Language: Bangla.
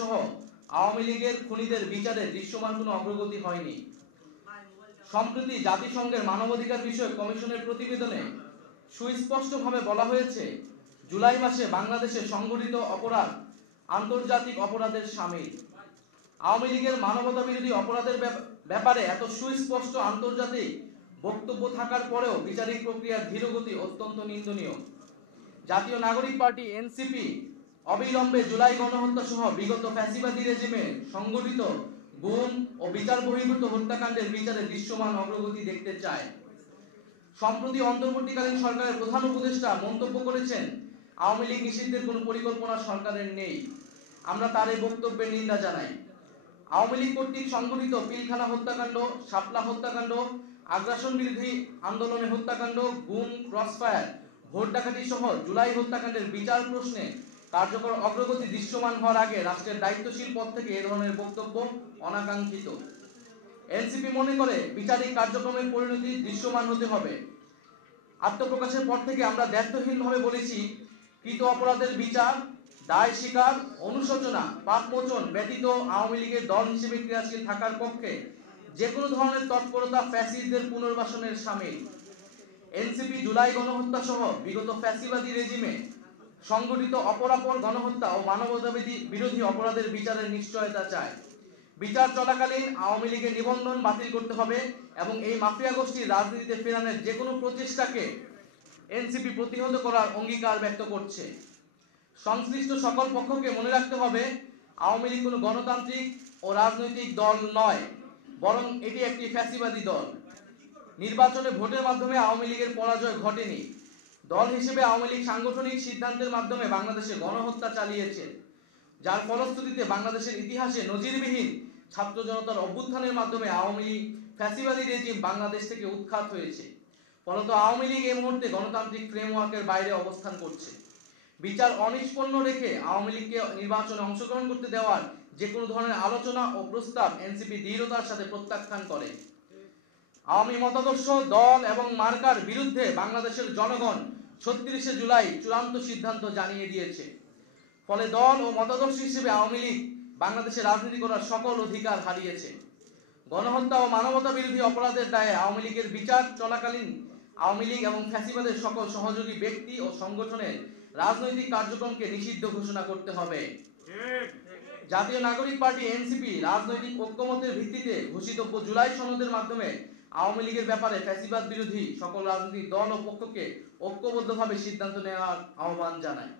সহ আওয়ামী লীগের খুনিদের বিচারে দৃশ্যমান কোনো অগ্রগতি হয়নি। সম্প্রতি জাতিসংঘের মানবাধিকার বিষয়ক কমিশনের প্রতিবেদনে সুস্পষ্টভাবে বলা হয়েছে, জুলাই মাসে বাংলাদেশে সংঘটিত অপরাধ আন্তর্জাতিক অপরাধের শামিল। আওয়ামী লীগের মানবতা বিরোধী অপরাধের ব্যাপারে এত সুস্পষ্ট আন্তর্জাতিক বক্তব্য থাকার পরেও বিচারিক প্রক্রিয়ার ধীরগতি অত্যন্ত নিন্দনীয়। জাতীয় নাগরিক পার্টি এনসিপি অবিলম্বে জুলাই গণহত্যা সহ বিগত ফ্যাসিবাদী রেজিমে সংগঠিত গুম ও বিচার বহির্ভূত হত্যাকাণ্ডের বিচারে দৃশ্যমান অগ্রগতি দেখতে চায়। সম্প্রতি অন্তর্বর্তীকালীন সরকারের প্রধান উপদেষ্টা মন্তব্য করেছেন, আওয়ামী লীগ নিষিদ্ধের কোনো পরিকল্পনা সরকারের নেই। আমরা তার এই বক্তব্যের নিন্দা জানাই। আওয়ামী লীগ কর্তৃক সংগঠিত পিলখানা হত্যাকাণ্ড, শাপলা হত্যাকাণ্ড, আগ্রাসন বিরোধী আন্দোলনে হত্যাকাণ্ড, গুম, ক্রসফায়ার, ভোট ডাকাতি সহ জুলাই হত্যাকাণ্ডের বিচার প্রশ্নে কার্যকর অগ্রগতি দৃশ্যমান হওয়ার আগে রাষ্ট্রের দায়িত্বশীল পদ থেকে এ ধরনের বক্তব্য অনাকাঙ্ক্ষিত। এনসিপি মনে করে বিচারিক কার্যক্রমের পরিণতি দৃশ্যমান হতে হবে। আত্মপ্রকাশের পর থেকে আমরা দায়িত্বহীনভাবে বলেছি, কৃত অপরাধের বিচার, দায় স্বীকার, অনুশোচনা, পাপমোচন ব্যতীত আওয়ামী লীগের দল হিসেবে ক্রিয়াশীল থাকার পক্ষে যে কোনো ধরনের তৎপরতা ফ্যাসিস্টদের পুনর্বাসনের শামিল। এনসিপি জুলাই গণহত্যা সহ বিগত ফ্যাসিবাদী রেজিমে সংগঠিত অপরাপর গণহত্যা ও মানবতা বিরোধী অপরাধের বিচারের নিশ্চয়তা চায়। বিচার চলাকালীন আওয়ামী লীগের নিবন্ধন বাতিল করতে হবে এবং এই মাফিয়া গোষ্ঠীর রাজনীতিতে ফেরানোর যে কোনো প্রচেষ্টাকে এনসিপি প্রতিহত করার অঙ্গীকার ব্যক্ত করছে। সংশ্লিষ্ট সকল পক্ষকে মনে রাখতে হবে, আওয়ামী লীগ কোনো গণতান্ত্রিক ও রাজনৈতিক দল নয়, বরং এটি একটি ফ্যাসিবাদী দল। নির্বাচনে ভোটের মাধ্যমে আওয়ামী লীগের পরাজয় ঘটেনি। দল হিসেবে আওয়ামী লীগ সাংগঠনিক সিদ্ধান্তের মাধ্যমে বাংলাদেশে গণহত্যা চালিয়েছে, যার ফলশ্রুতিতে বাংলাদেশের ইতিহাসে নজিরবিহীন ছাত্র জনতার অভ্যুত্থানের মাধ্যমে আওয়ামী লীগ ফ্যাসিবাদী রেজিম বাংলাদেশ থেকে উৎখাত হয়েছে। ফলত আওয়ামী লীগ এই মুহূর্তে গণতান্ত্রিক ফ্রেমওয়ার্কের বাইরে অবস্থান করছে। বিচার অনিষ্পন্ন রেখে আওয়ামী লীগকে নির্বাচনে অংশগ্রহণ করতে দেওয়ার যে কোনো ধরনের আলোচনা ও প্রস্তাব এনসিপি দৃঢ়তার সাথে প্রত্যাখ্যান করে। আওয়ামী মতাদর্শ, দল এবং মার্কার বিরুদ্ধে বাংলাদেশের জনগণ ৩৬শে জুলাই চূড়ান্ত সিদ্ধান্ত জানিয়ে দিয়েছে। ফলে দল ও মতাদর্শ হিসেবে আওয়ামী লীগ বাংলাদেশে রাজনীতি করার সকল অধিকার হারিয়েছে। গণহত্যা ও মানবতা বিরোধী অপরাধের দায়ে আওয়ামী লীগের বিচার চলাকালীন আওয়ামী লীগ এবং ফ্যাসিবাদের সকল সহযোগী ব্যক্তি ও সংগঠনের রাজনৈতিক কার্যক্রমকে নিষিদ্ধ ঘোষণা করতে হবে। জাতীয় নাগরিক পার্টি এনসিপি রাজনৈতিক ঐক্যমতের ভিত্তিতে ঘোষিতব্য জুলাই সনদের মাধ্যমে আওয়ামী লীগের ব্যাপারে ফ্যাসিবাদ বিরোধী সকল রাজনৈতিক দল ও পক্ষকে ঐক্যবদ্ধভাবে সিদ্ধান্ত নেওয়ার আহ্বান জানায়।